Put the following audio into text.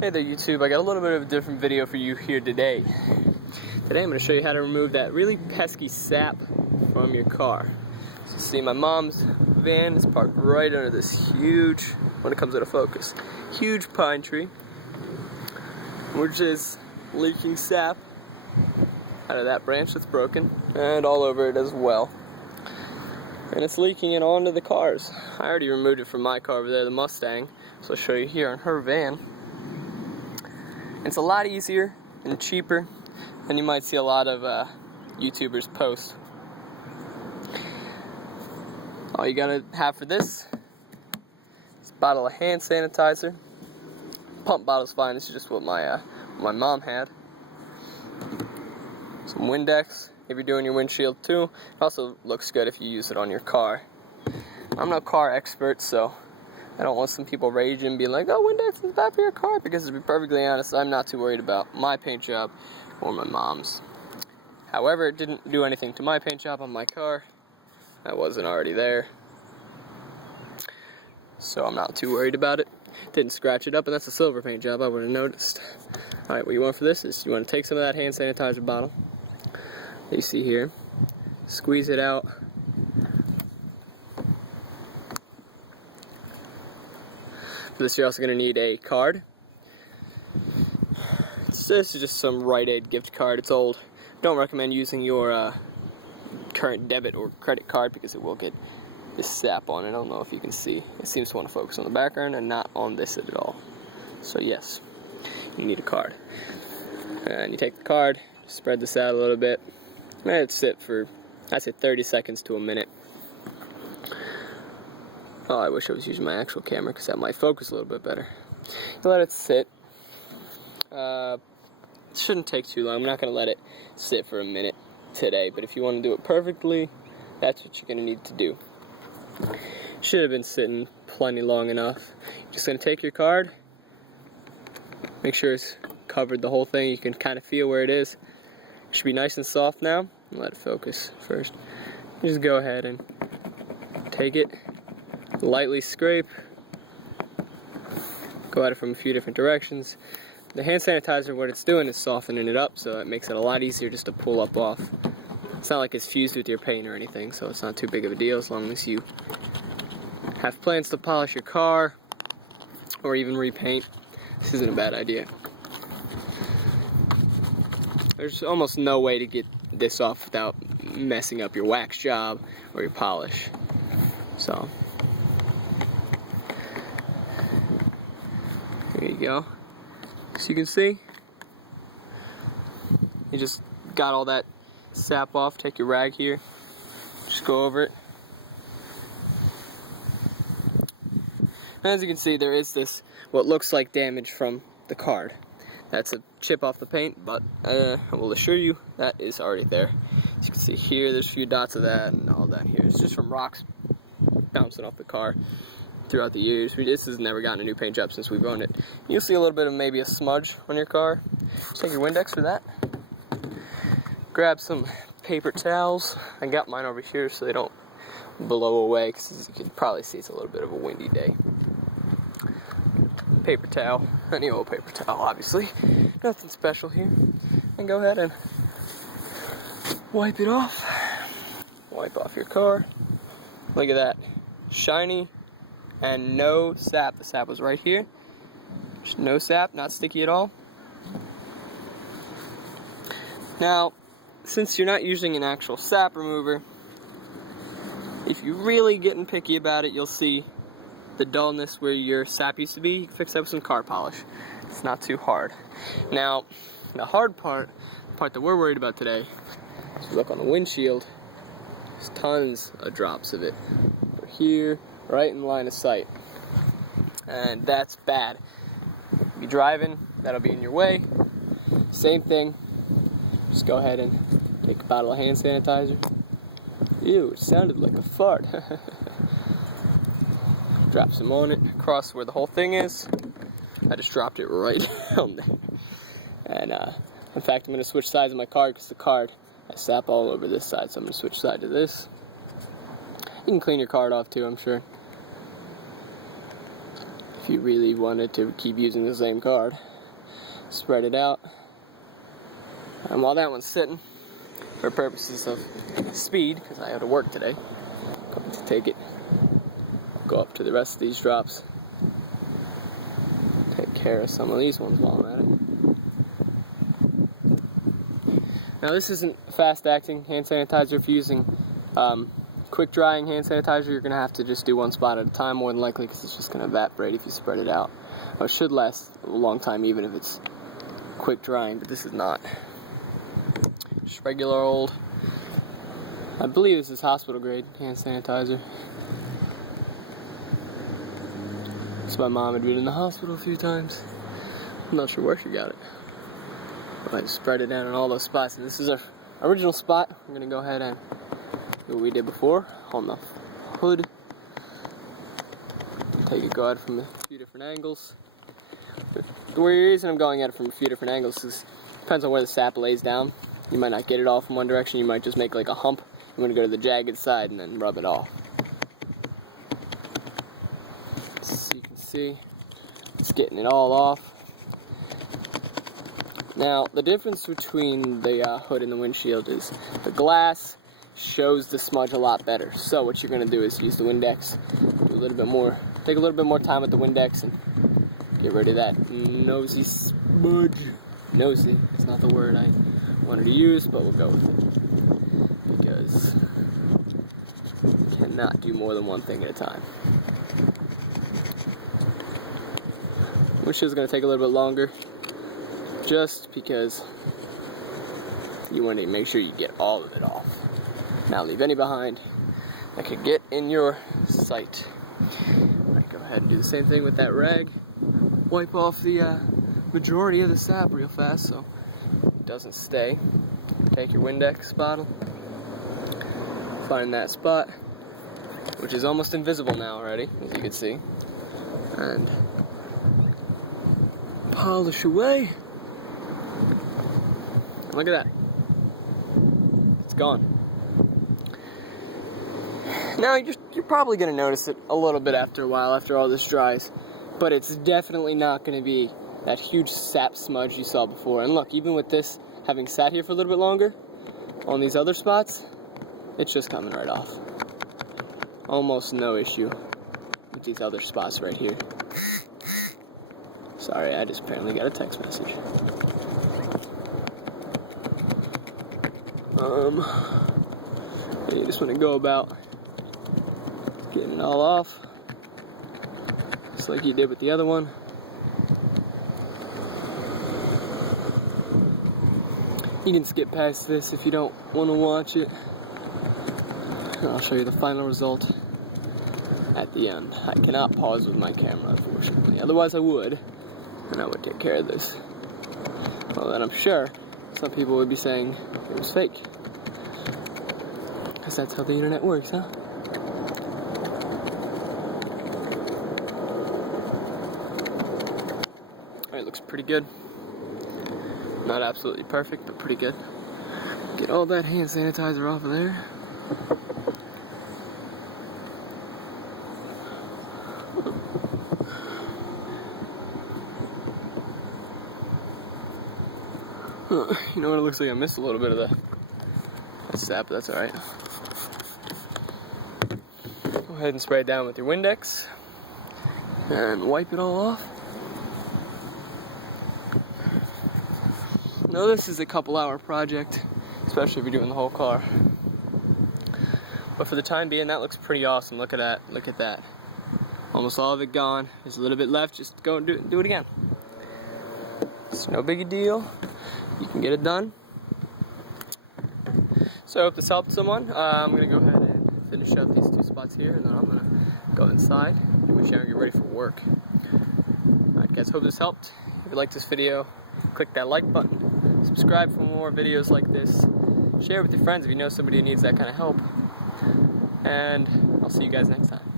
Hey there YouTube, I got a little bit of a different video for you here today. Today I'm going to show you how to remove that really pesky sap from your car. So see, my mom's van is parked right under this huge, when it comes out of focus, huge pine tree, which is leaking sap out of that branch that's broken and all over it as well. And it's leaking it onto the cars. I already removed it from my car over there, the Mustang, so I'll show you here on her van. It's a lot easier and cheaper than you might see a lot of YouTubers post. All you gotta have for this is a bottle of hand sanitizer. Pump bottle's fine, this is just what my mom had. Some Windex if you're doing your windshield too. It also looks good if you use it on your car. I'm no car expert, so I don't want some people raging and being like, oh, Windex is bad for your car, because to be perfectly honest, I'm not too worried about my paint job or my mom's. However, it didn't do anything to my paint job on my car. I wasn't already there, so I'm not too worried about it. Didn't scratch it up, and that's a silver paint job, I would have noticed. Alright, what you want for this is you want to take some of that hand sanitizer bottle that you see here, squeeze it out. For this, you're also going to need a card. This is just some Rite Aid gift card. It's old. Don't recommend using your current debit or credit card because it will get this sap on it. I don't know if you can see. It seems to want to focus on the background and not on this at all. So yes, you need a card. And you take the card, spread this out a little bit, let it sit for, I'd say 30 seconds to a minute. Oh, I wish I was using my actual camera because that might focus a little bit better. You let it sit. It shouldn't take too long. I'm not going to let it sit for a minute today, but if you want to do it perfectly, that's what you're going to need to do. Should have been sitting plenty long enough. You're just going to take your card, make sure it's covered the whole thing. You can kind of feel where it is. It should be nice and soft now. Let it focus first. Just go ahead and take it. Lightly scrape, go at it from a few different directions. The hand sanitizer, what it's doing is softening it up, so it makes it a lot easier just to pull up off. It's not like it's fused with your paint or anything, so it's not too big of a deal as long as you have plans to polish your car or even repaint. This isn't a bad idea. There's almost no way to get this off without messing up your wax job or your polish. So there you go. So you can see, you just got all that sap off. Take your rag here, just go over it. And as you can see, there is this, what looks like damage from the card. That's a chip off the paint, but I will assure you that is already there. As you can see here, there's a few dots of that and all down here. It's just from rocks bouncing off the car throughout the years. This has never gotten a new paint job since we've owned it. You'll see a little bit of maybe a smudge on your car. Just take your Windex for that. Grab some paper towels. I got mine over here so they don't blow away, because as you can probably see, it's a little bit of a windy day. Paper towel, any old paper towel, obviously. Nothing special here. And go ahead and wipe it off. Wipe off your car. Look at that. Shiny and no sap. The sap was right here. Just no sap, not sticky at all. Now, since you're not using an actual sap remover, if you're really getting picky about it, you'll see the dullness where your sap used to be. You can fix that with some car polish. It's not too hard. Now, the hard part, the part that we're worried about today, is if you look on the windshield, there's tons of drops of it. Over here, right in line of sight. And that's bad. If you're driving, that'll be in your way. Same thing. Just go ahead and take a bottle of hand sanitizer. Ew, it sounded like a fart. Drop some on it, across where the whole thing is. I just dropped it right down there. And in fact, I'm going to switch sides of my card because the card has sap all over this side, so I'm going to switch side to this. You can clean your card off too, I'm sure. If you really wanted to keep using the same card. Spread it out. And while that one's sitting, for purposes of speed, because I have to work today, I'm going to take it, go up to the rest of these drops, take care of some of these ones while I'm at it. Now this isn't fast-acting hand sanitizer. If you're using quick-drying hand sanitizer, you're going to have to just do one spot at a time, more than likely, because it's just going to evaporate if you spread it out. It should last a long time even if it's quick-drying, but this is not. Just regular old, I believe this is hospital-grade hand sanitizer. So my mom had been in the hospital a few times. I'm not sure where she got it. But I spread it down in all those spots, and this is our original spot. We're going to go ahead and do what we did before on the hood. Take it, go at it from a few different angles. The reason I'm going at it from a few different angles is it depends on where the sap lays down. You might not get it all from one direction. You might just make like a hump. You want to go to the jagged side and then rub it off. So you can see it's getting it all off. Now the difference between the hood and the windshield is the glass shows the smudge a lot better. So what you're going to do is use the Windex, do a little bit more, take a little bit more time with the Windex and get rid of that nosy smudge. Nosy, it's not the word I wanted to use, but we'll go with it. Because you cannot do more than one thing at a time. Windshield's going to take a little bit longer, just because you want to make sure you get all of it off. Not leave any behind that could get in your sight. Alright, go ahead and do the same thing with that rag. Wipe off the majority of the sap real fast so it doesn't stay. Take your Windex bottle, find that spot, which is almost invisible now already, as you can see, and polish away. And look at that. It's gone. Now you're probably going to notice it a little bit after a while, after all this dries, but it's definitely not going to be that huge sap smudge you saw before. And look, even with this having sat here for a little bit longer, on these other spots, it's just coming right off. Almost no issue with these other spots right here. Sorry, I just apparently got a text message. You just want to go about getting it all off, just like you did with the other one. You can skip past this if you don't want to watch it. And I'll show you the final result at the end. I cannot pause with my camera, unfortunately. Otherwise I would, and I would take care of this. Well, then I'm sure some people would be saying it was fake. Because that's how the internet works, huh? Alright, looks pretty good. Not absolutely perfect, but pretty good. Get all that hand sanitizer off of there. You know what, it looks like I missed a little bit of the sap, but that's alright. Go ahead and spray it down with your Windex and wipe it all off. Now this is a couple-hour project, especially if you're doing the whole car. But for the time being, that looks pretty awesome. Look at that. Look at that. Almost all of it gone. There's a little bit left. Just go and do it again. It's no big a deal. You can get it done. So I hope this helped someone. I'm going to go ahead and finish up these two spots here, and then I'm going to go inside, do my shower, and get ready for work. Alright guys, hope this helped. If you liked this video, click that like button. Subscribe for more videos like this. Share it with your friends if you know somebody who needs that kind of help. And I'll see you guys next time.